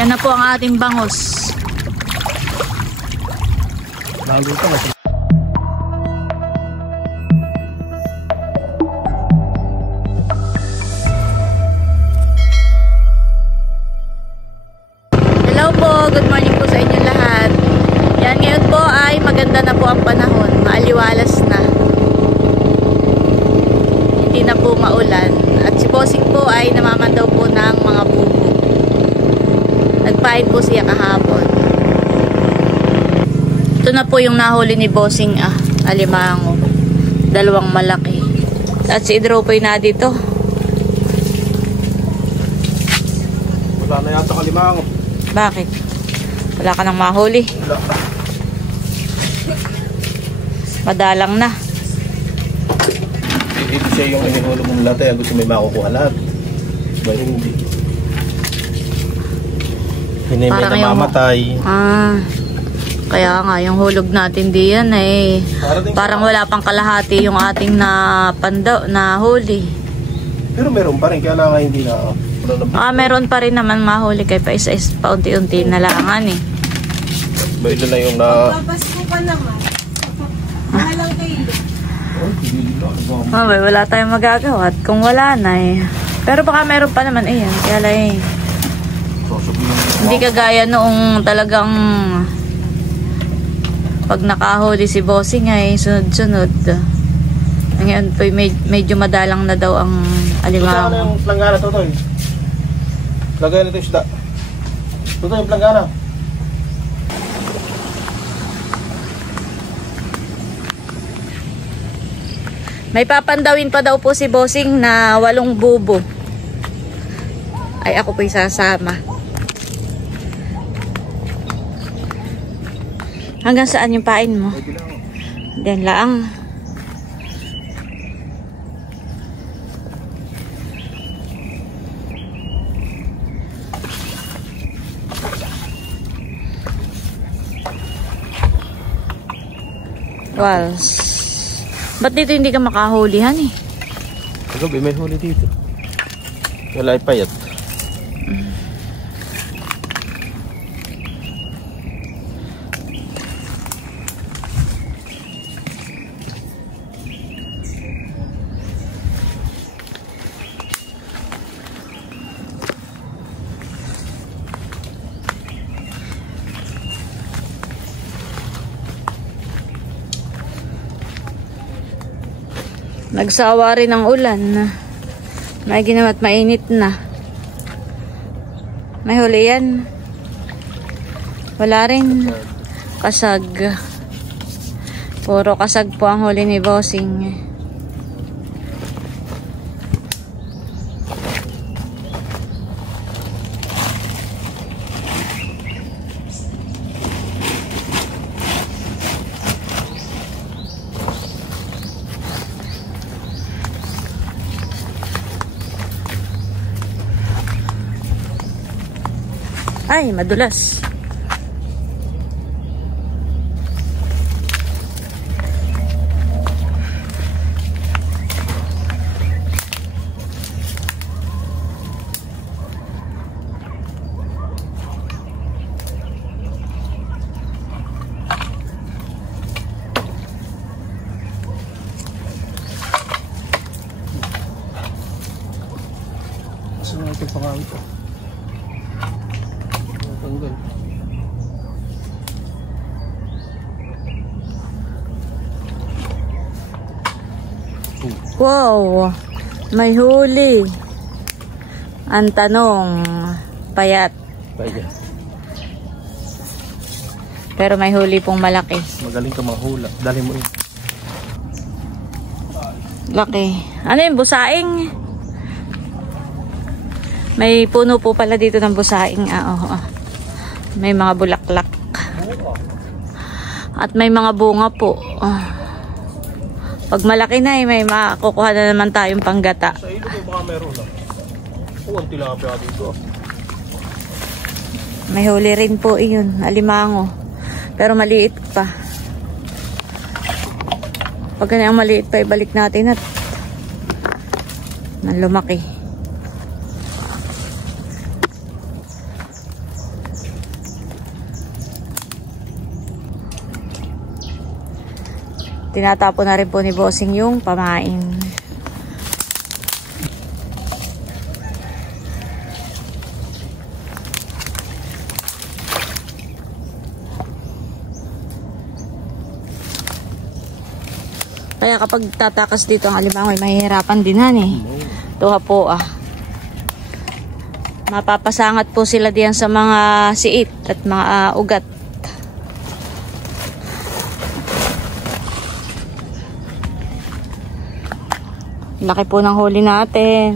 Yan na po ang ating bangos. Bago ka na. Hello po, good morning po sa inyo lahat. Yan, ngayon po ay maganda na po ang panahon. Maaliwalas na. Hindi na po maulan. At si Bossing po ay namamandaw po ng mga bubo. Nagpain po siya kahapon. Ito na po yung nahuli ni Bossing, alimango. Dalawang malaki. At si Idropoy na dito. Wala na yata kalimango. Bakit? Wala ka nang mahuli? Wala. Madalang na. Ito siya yung inihulog mong lahat. Gusto may makukuha lahat. Ba hindi? Hindi may namamatay. Kaya nga, yung hulog natin diyan eh. Parang wala pang kalahati yung ating na huli. Pero meron pa rin, kaya lang hindi na. Meron pa rin naman mahuli kay pa isa-isa paunti-unti na langan eh. Ba ito na yung na... Papasko pa naman. Mahalang kayo. Wala tayong magagawa at kung wala na eh. Pero baka meron pa naman eh. Kaya lang eh. Hindi kagaya noong talagang pag nakahuli si Bossing ay sunod-sunod. Ngayon po medyo madalang na daw ang alimango. Ito yung planggana to to eh. Lagay na ito yung isda. Ito yung planggana. May papandawin pa daw po si Bossing na 8 bubo. Ay ako po'y sasama. Hanggang saan yung pain mo? Diyan lang. Walls. Ba't dito hindi ka makahulihan eh? Gabi may huli dito. Wala ay payat. Nagsawa rin ang ulan. May ginamat mainit na. May huli yan. Wala rin. Kasag. Puro kasag po ang huli ni Bossing. Ay, madulas. Saan natin pangawit ko? Tanggal. Wow, may huli. Ang tanong, payat. Payat. Pero may huli pong malaki. Magaling ka mahula. Dali mo yun. Laki. Ano yung busaing? May puno po pala dito ng busaing. May mga bulaklak. At may mga bunga po. Pag malaki na may makukuha na naman tayong panggata. Sa ilo mo baka meron lang. Ang tilapia dito. May huli rin po iyon. Alimango. Pero maliit pa. Pag ganyan maliit pa, ibalik natin at nang lumaki. Tinatapo na rin po ni Bossing yung pamain. Kaya kapag tatakas dito ang alimangoy, mahihirapan din han eh. Tuha po mapapasangat po sila diyan sa mga siit at mga ugat. Laki po ng huli natin.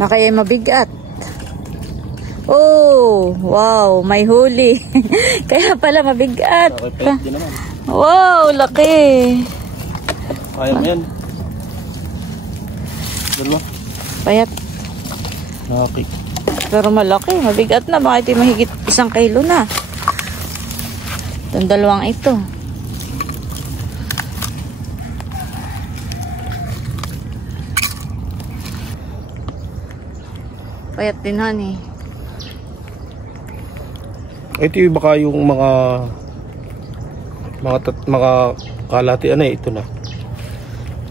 Na kaya mabigat. Oh, wow, may huli. Kaya pala mabigat. Wow, laki. Kaya mo yan. Dalawa. Payat. Laki. Pero malaki, mabigat na. Bakit yung mahigit 1 kilo na? Itong dalawang ito. Payat din honey. Ito yung baka yung mga kalatian eh, ito na.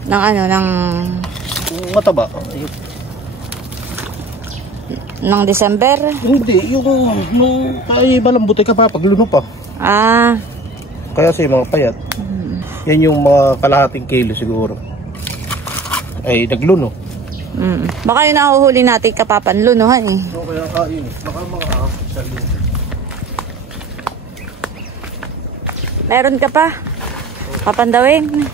Ng ano, ng mataba. ng December? Hindi, yung nung ay malambuti ka pa pag luno pa. Ah. Kaya sa mga payat. Yan yung mga kalahating kilo siguro. Ay nagluno. Baka yung nahuhuli natin kapapanlunuhan eh. So, kaya yun. Baka mga sa luno. Meron ka pa? Papandawin?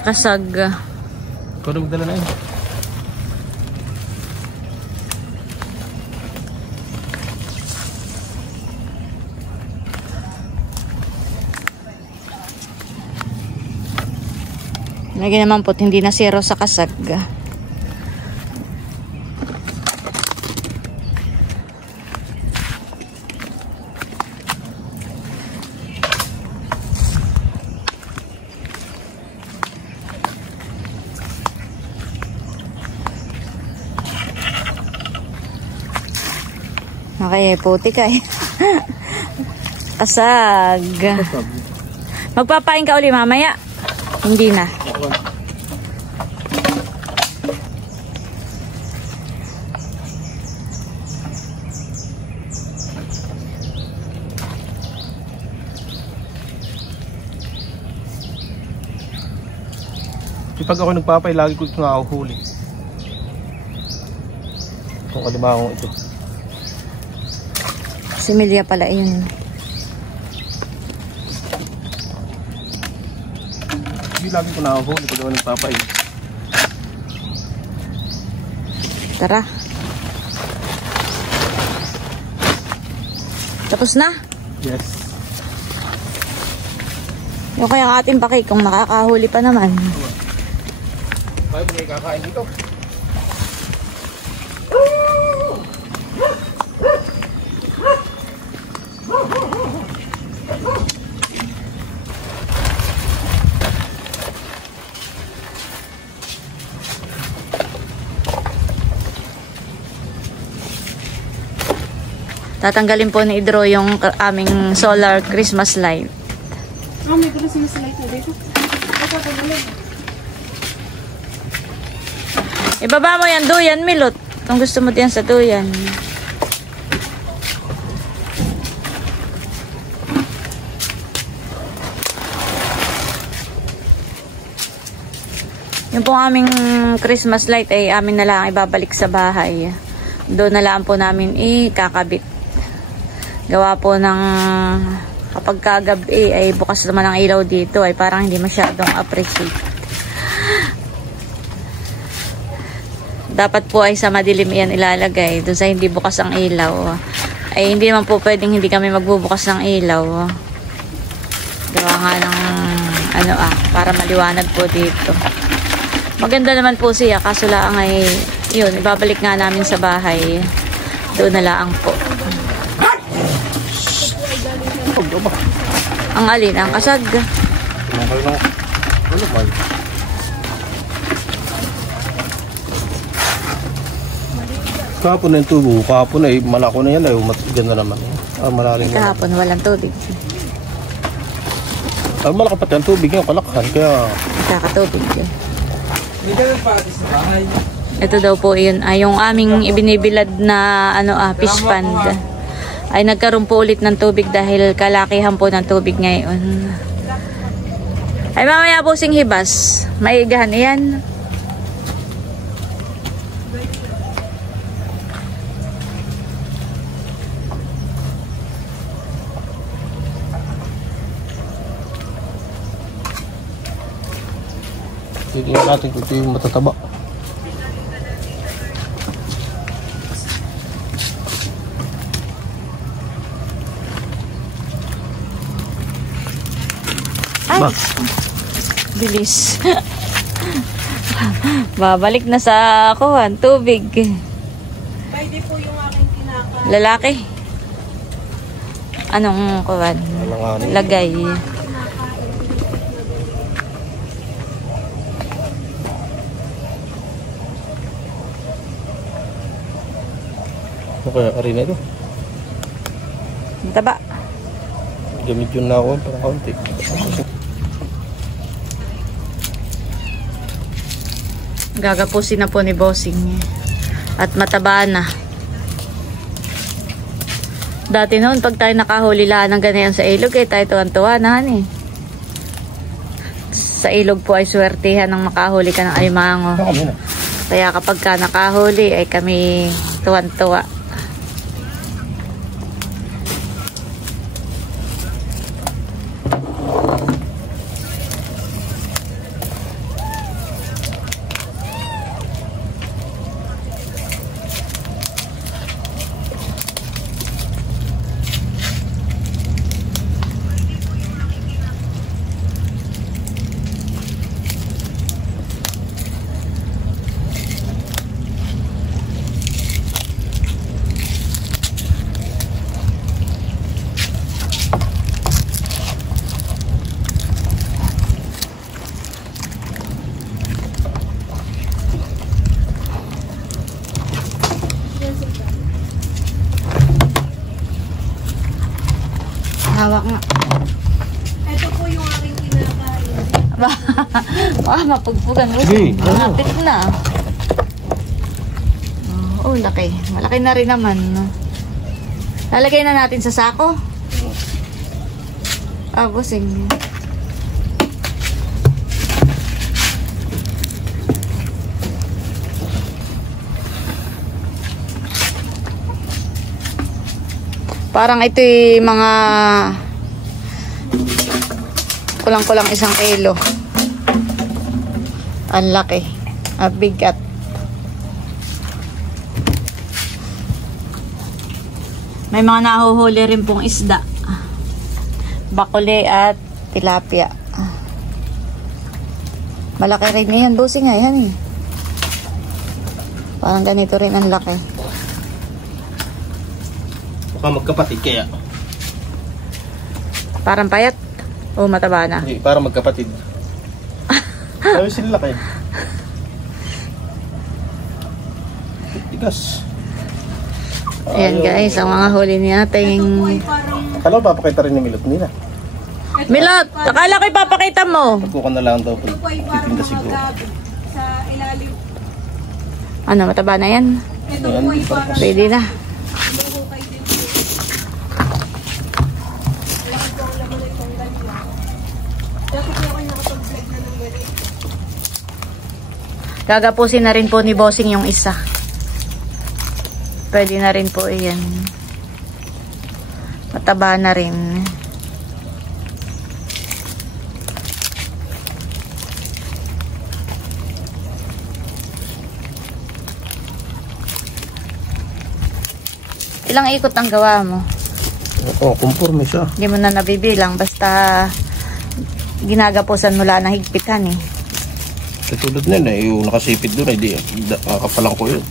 Kasag. Ikaw na magdala na yun. Lagi naman po, hindi na zero sa kasag. Okay, puti ka eh. Kasag. Magpapain ka uli mamaya. Hindi na. Pag ako nagpapay, lagi ko ito nakahuli. Itong kalimahong ito. Similya pala yun. Hindi lagi ko nakahuli pag ako nagpapay. Tara. Tapos na? Yes. Yung kaya ating baki kung nakakahuli pa naman. Bakit may kakain dito? Tatanggalin po ni Idro yung aming solar Christmas light. May Christmas light na dito. Ibaba mo yan, duyan, Milot. Kung gusto mo diyan sa duyan. Yung pong aming Christmas light ay amin na lang ibabalik sa bahay. Doon na lang po namin ikakabit. Gawa po ng kapag kagabi ay bukas naman ang ilaw dito ay parang hindi masyadong appreciate. Dapat po ay sa madilim yan ilalagay. Doon sa hindi bukas ang ilaw ay hindi naman po pwedeng hindi kami magbubukas ng ilaw. Gawa nga ng para maliwanag po dito. Maganda naman po siya, kaso lang ay yun, ibabalik nga namin sa bahay. Doon na lang po. Ang alin, ang kasag. Kahapon na yung tubo. Kahapon ay malako na yan. Ay ganda naman. Malalim na. Kahapon walang tubig. Ay malaki pati ang tubig yung kalakhan. Kaya Kakatubig yun. Ito daw po yun. Yung aming ibinibilad na fish pond. Ay nagkaroon po ulit ng tubig dahil kalakihan po ng tubig ngayon. Ay mamaya po sing hibas. Maigahan iyan. tingnan natin kung ito yung matataba. Ay, bilis. Babalik na sa kuhan, tubig. Pwede po yung aking kinakain. Lalaki. Anong kuhan? Lagay. Okay, arena ito. Taba. Gamit yun na ako para kaunti. Gagapusin na po ni Bossing. At mataba na. Dati noon, pag tayo nakahuli lang ng ganyan sa ilog, tayo tuwan-tuwa na eh. Sa ilog po ay swertihan ng makahuli ka ng alimango. Kaya kapag ka nakahuli, ay kami tuwan-tuwa. Hawak nga. Ito po yung aking kinakain. Mapugpugan mo. Sige, Malapit na. Oh, laki. Malaki na rin naman. Lalagay na natin sa sako. Busing. Parang ito yung mga kulang-kulang 1 kilo. Ang laki. Ang bigat. May mga nahuhuli rin pong isda. Bakule at tilapia. Malaki rin yan. Busing nga yan eh. Parang ganito rin ang laki. Baka magkapatid kaya. Parang payat. O mataba na. Hindi, para magkapatid. Sabi sila laki. Tigas. Ayan guys, ang mga huli niya ating... Akala ko papakita rin ni Milot nila. Milot! Akala ko ipapakita mo. Pagkukan na lang daw. Ito po ay parang Titinda mga siguro. gabi sa ilalim. Ano, mataba na yan? Ito po ay parang Pwede na. mahukay din po. Laki po ang laman ng itong dalawa. Dati po ako nakapag-vlog na ng ganito. Gagapusin na rin po ni Bossing yung isa. Pwede na rin po iyan. Mataba na rin. Ilang ikot ang gawa mo? Oo, conforme siya. Hindi mo na nabibilang. Basta ginagapusan mula ng higpitan eh. Katulad na yun, yung nakasipit doon, hindi, kapalang ko yun.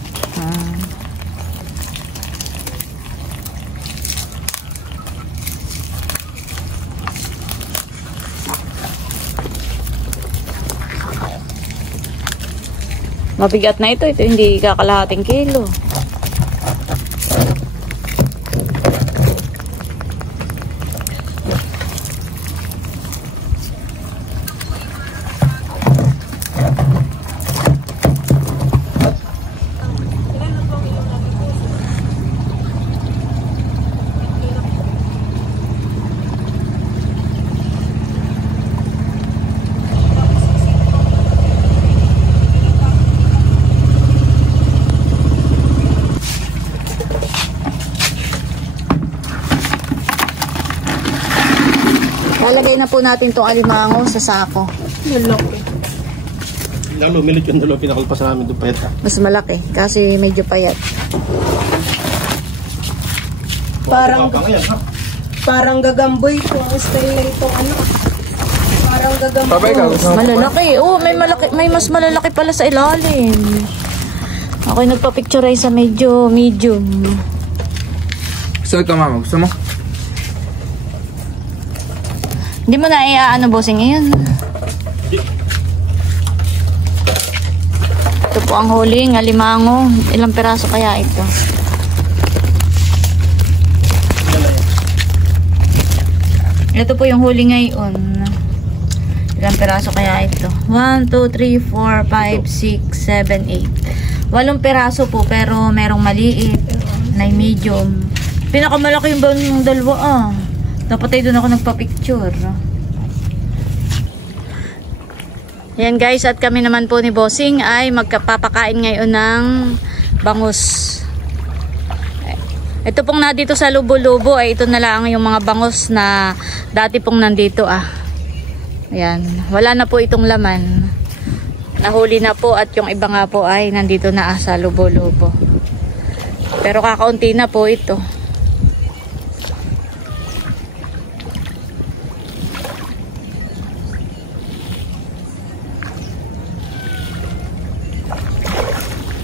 Mabigat na ito. Ito hindi kakalahating kilo. Lalagay na po natin itong alimango sa sako. Malaki. Lalo, milit yung dalawa pinakalpas namin doon payat. Mas malaki kasi medyo payat. Parang gagamboy kung style na itong ano. Parang gagamboy. Malalaki. Oh, may mas malalaki pala sa ilalim. Ako'y nagpa-pictureize sa medyo medium. Gusto ito, mama? Gusto mo? Hindi mo na iaano, Bossing, ngayon. Ito po ang huling alimango. Ilang piraso kaya ito? Ito po yung huli ngayon. Ilang piraso kaya ito? 1, 2, 3, 4, 5, 6, 7, 8. 8 piraso po, pero merong maliit na medium. Pinakamalaki yung dalawa ah. Dapat ay doon ako nagpa-picture. Yan guys, at kami naman po ni Bossing ay magpapakain ngayon ng bangus. Ito pong nandito sa lubo-lubo ay ito na lang yung mga bangus na dati pong nandito ah. Ayan, wala na po itong laman. Nahuli na po at yung iba nga po ay nandito na sa lubo-lubo. Pero kakaunti na po ito.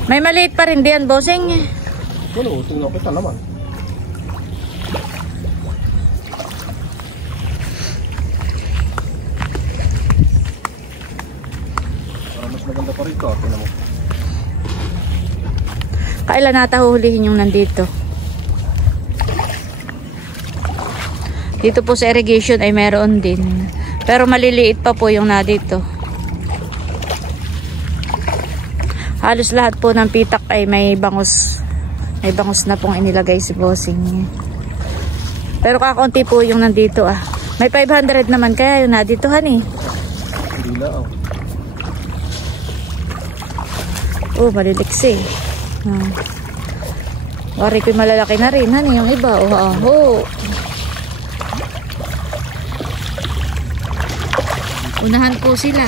May maliit pa rin diyan, Bossing. Wala, tingnan kita naman. Para mas maganda pa rin ito. Tingnan mo. Kailan natahulihin yung nandito? Dito po sa irrigation ay meron din. Pero maliliit pa po yung nandito. Halos lahat po ng pitak ay may bangus. May bangus na pong inilagay si Bossing. Pero kakaunti po yung nandito ah. May 500 naman kaya yung nandito hani. Hindi na oh. Oh, maliliksi. Wari ko'y malalaki na rin hani yung iba. Oh. Unahan po sila.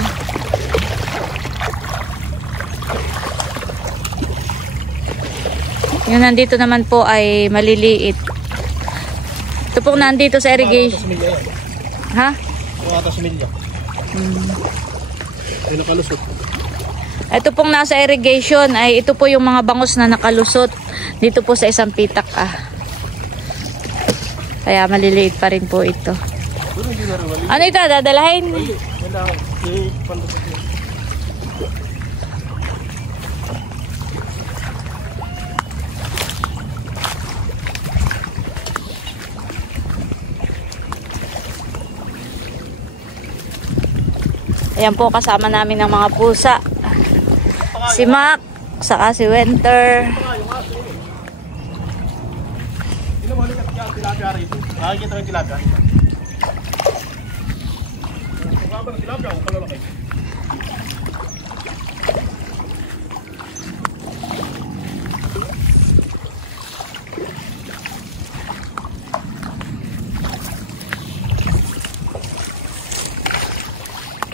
Yung nandito naman po ay maliliit. Ito pong nandito sa irrigation. Ha? Yung ata sa milya. Ay nakalusot. Ito pong nasa irrigation ay ito po yung mga bangus na nakalusot dito po sa isang pitak ah. Kaya maliliit pa rin po ito. Ano ito? Dadalahin? Ayan po, kasama namin ng mga pusa. Si Mac, saka si Winter.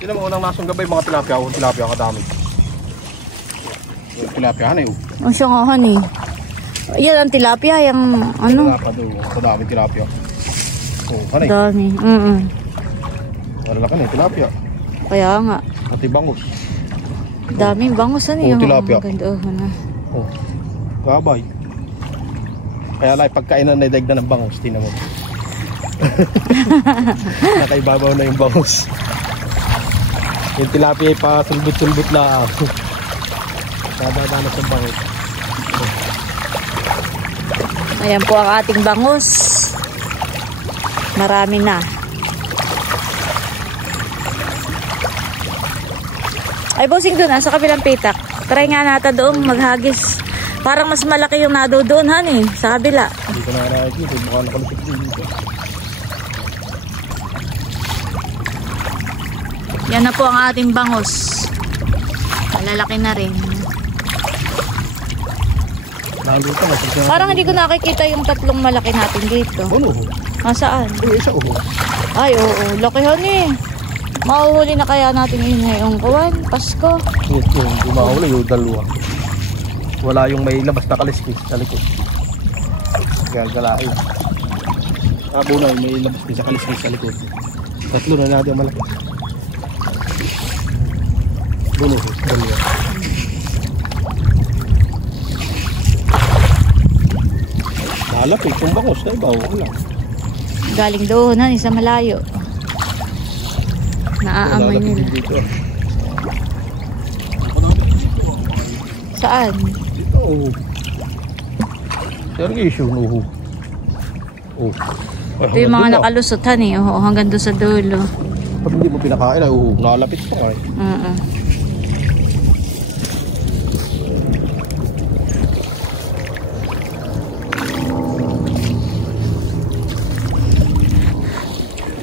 Sino mo unang nasong gabay mga tilapia. Kung tilapia kadami. Yung tilapia hanay. O siya nga honey. Yan ang tilapia, yung ano. Kadami tilapia. Hanay. Dami. Malalaki na yung tilapia. Kaya nga. Pati bangus. Dami bangus ano yung tilapia. ganda na. Gabay. Kaya lang pagkainan na daig na ng bangus. Tingnan mo. Nakaibabaw na yung bangus. Yung tilapia ay pa sulbut-sulbut lang. Nadadana sa bangus. Ayan po ang ating bangus. Marami na. Ay, bossing doon, sa kabilang pitak. Try nga natin doon maghagis. Parang mas malaki yung nado doon, honey, sa kabila. Hindi ko na nakikita. Mukha nakalupit din dito. Yan na po ang ating bangus. Malalaki na rin. Naluto na. Parang hindi ko nakikita yung tatlong malaki natin dito. Ano? Saan? Isa uho. Ay, oo. Laki, honey. Mahuhuli na kaya natin yun ngayong kawan, Pasko. Yung mahuli yung dalawa. Wala yung may labas na kaliskis sa likod. Gagalain. Abo na may labas din sa kaliskis sa likod. Tatlo na natin malaki. Dulo, dalawa. Nalapit yung bangus na iba. Wala. Galing doon, honey, sa malayo. Naaamoy nila. Dito. Saan? Dito. Sergio, nuhu. Ito yung mga nakalusot, honey. Oo, hanggang doon sa dulo. Pag hindi mo pinakain, ay nalapit pa nga.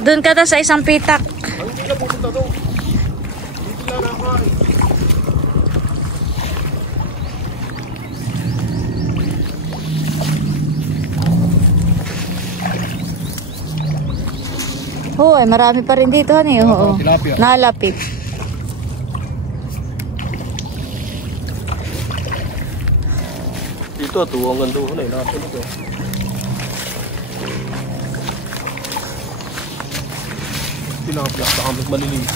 Doon ka sa isang pitak. Hindi na pupunta doon. Dito na nakain. Oo, ay marami pa rin dito, honey. Oo. Tilapia. Nalapit. Dito, hanggang doon na. Nakasin ito. Tilapia, sa kamit maliliit.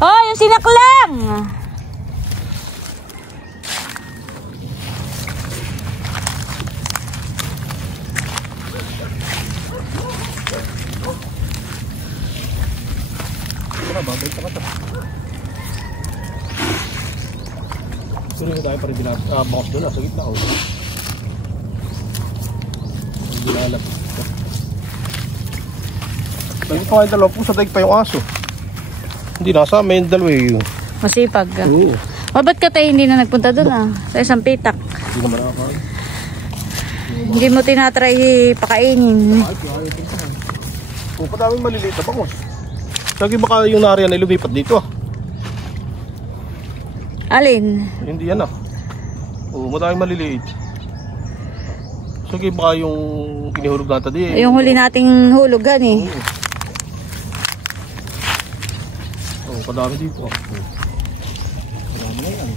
Oh, yung sinaklang! Tara, babay ka ka. Sino yung tayo pa rin bangus doon sa gitna. Hindi na alam. Lagi pa nga yung dalawa po sa daig pa yung aso. Hindi nasa amin, dalawa yung... Masipag. Oo. Ba't ka tayo hindi na nagpunta doon sa isang pitak? Hindi naman nakakain. Hindi mo tinatry pakainin. Oo, padaming maliliit na bangus. Lagi baka yung nariyan ay lumipat dito Alin? Hindi yan Oo, madaming maliliit. Sige baka yung kinihulog natin di. Yung huli nating hulugan eh. Oo, padami dito Padami na yan.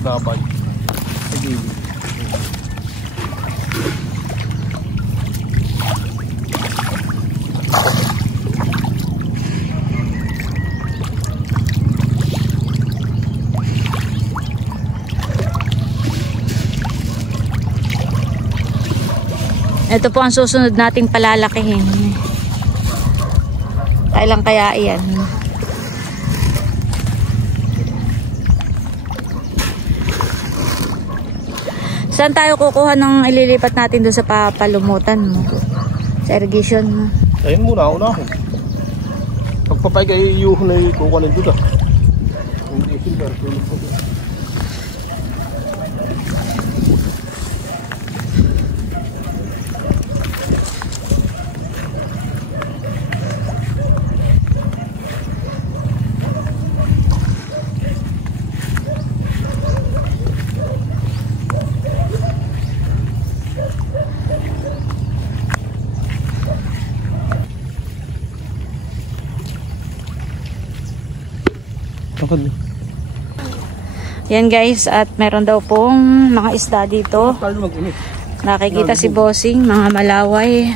Gabay. Sige. Ito po ang susunod nating palalakihin. Kailan kaya iyan? Saan tayo kukuha ng ililipat natin doon sa papalumutan mo? Sa irrigation mo? Ayun muna, unahin. Pagpapay kayo yung na kukunin doon. Hindi silver, tulog po doon. Yan guys, at meron daw pong mga isda dito. Nakikita si Bossing, mga malaway.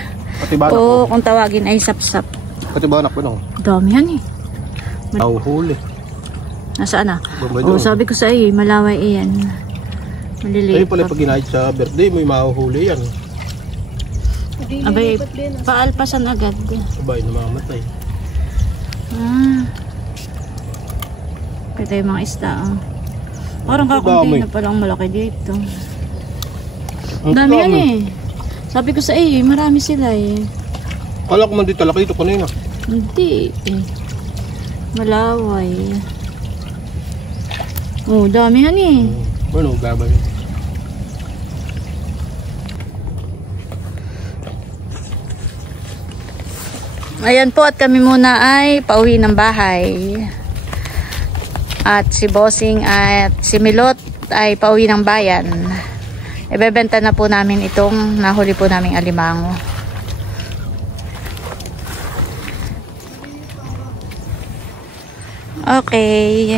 O kung tawagin ay sapsap. Pati banak po no? Dami yan eh. Huli. Nasaan na? O sabi ko sa iyo, malaway iyan. Maliliit. Ayun pala pag ginahit sa birthday, may mahuhuli yan. Abay, paalpasan agad. Sabay, namamatay. Kita yung mga isda. Parang kakunti na palang malaki dito. Dami yan eh. Sabi ko sa iyo, marami sila eh. Kala ko man dito talaki ito kanina. Hindi eh. Malaway. Oh, dami yan eh. Ano, gabay. Ayan po, at kami muna ay pauwi ng bahay. At si Bossing at si Milot ay pauwi ng bayan. Ibebenta na po namin itong nahuli po naming alimango. Okay.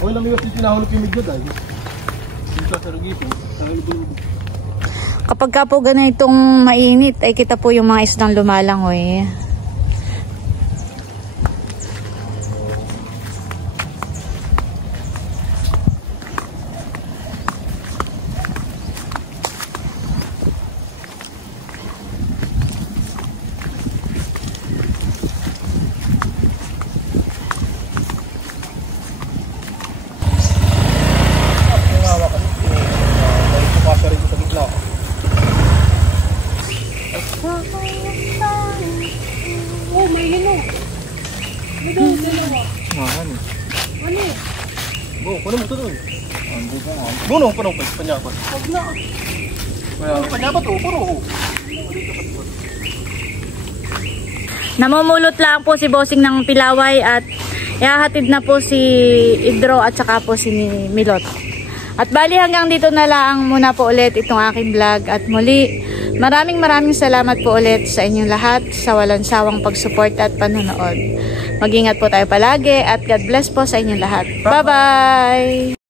Okay lang yung sinahulog yung midyo dahil. Dito sa ragipin. Kapag ka po ganitong mainit, ay kita po yung mga isdang lumalangoy. Oh, may yun o. May daw dalawa. Ano? Ano eh? Bo, paano mo ito doon? Bono, paano pa? Panyabat. Huwag na. Panyabat o, puro. Namumulot lang po si Bossing ng pilaway at ihahatid na po si Idro at saka po si Milot. At bali hanggang dito na lang muna po ulit itong aking vlog. At muli, maraming salamat po ulit sa inyong lahat sa walang sawang pag-support at panonood. Mag-ingat po tayo palagi at God bless po sa inyong lahat. Bye-bye!